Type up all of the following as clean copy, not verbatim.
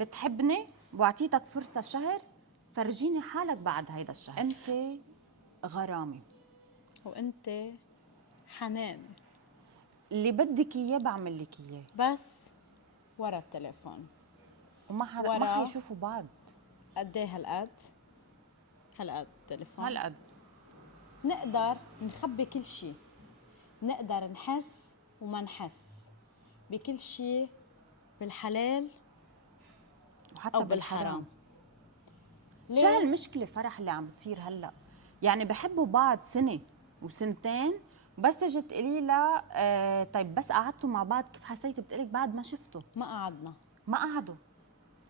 بتحبني واعطيتك فرصه شهر، فرجيني حالك بعد هيدا الشهر. انت غرامي وانت حنان، اللي بدك اياه بعمل لك اياه، بس ورا التليفون. ما حيشوفوا بعض. قد ايه هالقد التليفون هالقد نقدر نخبي كل شيء، نقدر نحس وما نحس بكل شيء، بالحلال وحتى او بالحرام. شو هالمشكله فرح اللي عم بتصير هلا؟ يعني بحبوا بعض سنه وسنتين، بس تجي تقولي لها طيب بس قعدتوا مع بعض كيف حسيتي؟ بتقلك بعد ما شفتوا. ما قعدنا، ما قعدوا،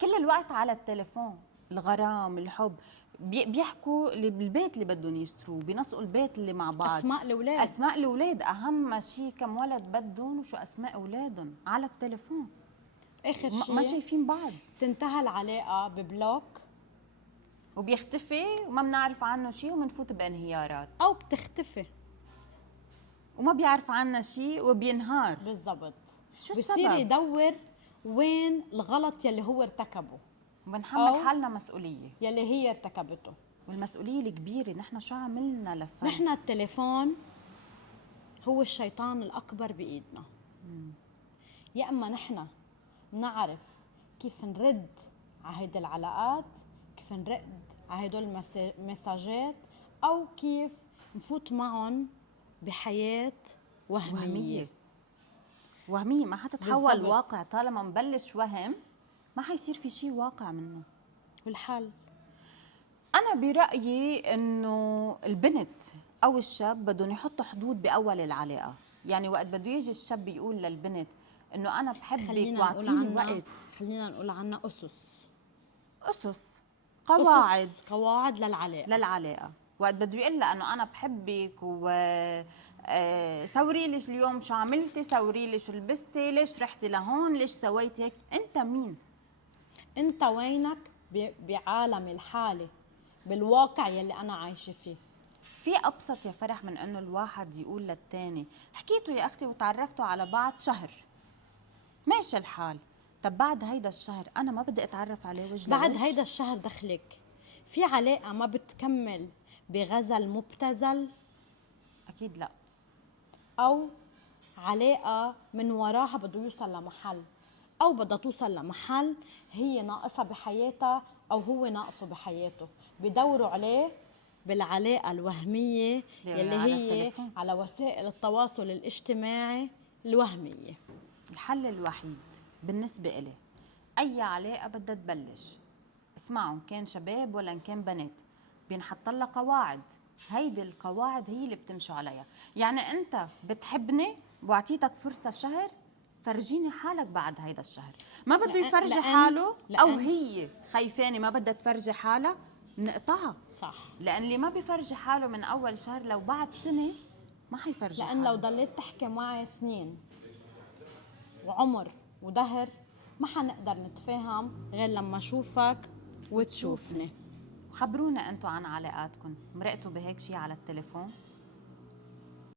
كل الوقت على التليفون. الغرام، الحب، بيحكوا اللي بالبيت اللي بدهم يشتروه، بينسقوا البيت اللي مع بعض. اسماء الاولاد، اسماء الاولاد اهم شيء، كم ولد بدهم وشو اسماء اولادهم على التليفون. اخر شيء ما شايفين بعض. تنتهي العلاقه ببلوك وبيختفي وما بنعرف عنه شيء وبنفوت بانهيارات، او بتختفي وما بيعرف عنا شيء وبينهار. بالضبط. شو بصير السبب؟ يدور وين الغلط يلي هو ارتكبه، وبنحمل حالنا مسؤوليه يلي هي ارتكبته. والمسؤوليه الكبيره، نحن شو عملنا لفهم؟ نحن التليفون هو الشيطان الأكبر بإيدنا. يا أما نحن نعرف كيف نرد على هيدي العلاقات، كيف نرد على هدول المساجات، أو كيف نفوت معهم بحياة وهمية. وهمية ما حتتحول بالضبط. واقع. طالما مبلش وهم ما حيصير في شيء واقع منه. والحل أنا برأيي إنه البنت أو الشاب بدهم يحطوا حدود بأول العلاقة. يعني وقت بده يجي الشاب يقول للبنت انه انا بحبك خلينا واعطيني وقت، خلينا نقول عنها أسس، قواعد، قواعد للعلاقة. وقت بده يقول لها انه انا بحبك و سوري لي اليوم شو عملتي، سوري لي شو لبستي، ليش رحتي لهون، ليش سويتي هيك. انت مين؟ انت وينك بعالم الحالي، بالواقع يلي انا عايشه فيه. في ابسط يا فرح من انه الواحد يقول للتاني حكيتوا يا اختي وتعرفتوا على بعض شهر، ماشي الحال، طب بعد هيدا الشهر انا ما بدي اتعرف عليه وجه بعد لوجه؟ هيدا الشهر دخلك في علاقه ما بتكمل بغزل مبتذل، اكيد لا. او علاقه من وراها بده يوصل لمحل، او بدها توصل لمحل هي ناقصها بحياتها او هو ناقصه بحياته، بدوروا عليه بالعلاقه الوهميه يلي على هي التليفون. على وسائل التواصل الاجتماعي الوهميه. الحل الوحيد بالنسبة إلي، اي علاقه بدها تبلش، اسمعوا، إن كان شباب ولا إن كان بنات، بينحط لها قواعد. هيدي القواعد هي اللي بتمشوا عليها. يعني انت بتحبني واعطيتك فرصه شهر، فرجيني حالك بعد هيدا الشهر. ما بده يفرجي حاله أو هي خايفانة ما بدها تفرجي حالها، نقطعها. صح، لان اللي ما بيفرجي حاله من اول شهر لو بعد سنه ما حيفرجي لأن لو حاله. ضليت تحكي معي سنين وعمر ودهر ما حنقدر نتفاهم غير لما أشوفك وتشوفني. خبرونا انتم عن علاقاتكم، مرقتوا بهيك شيء على التليفون؟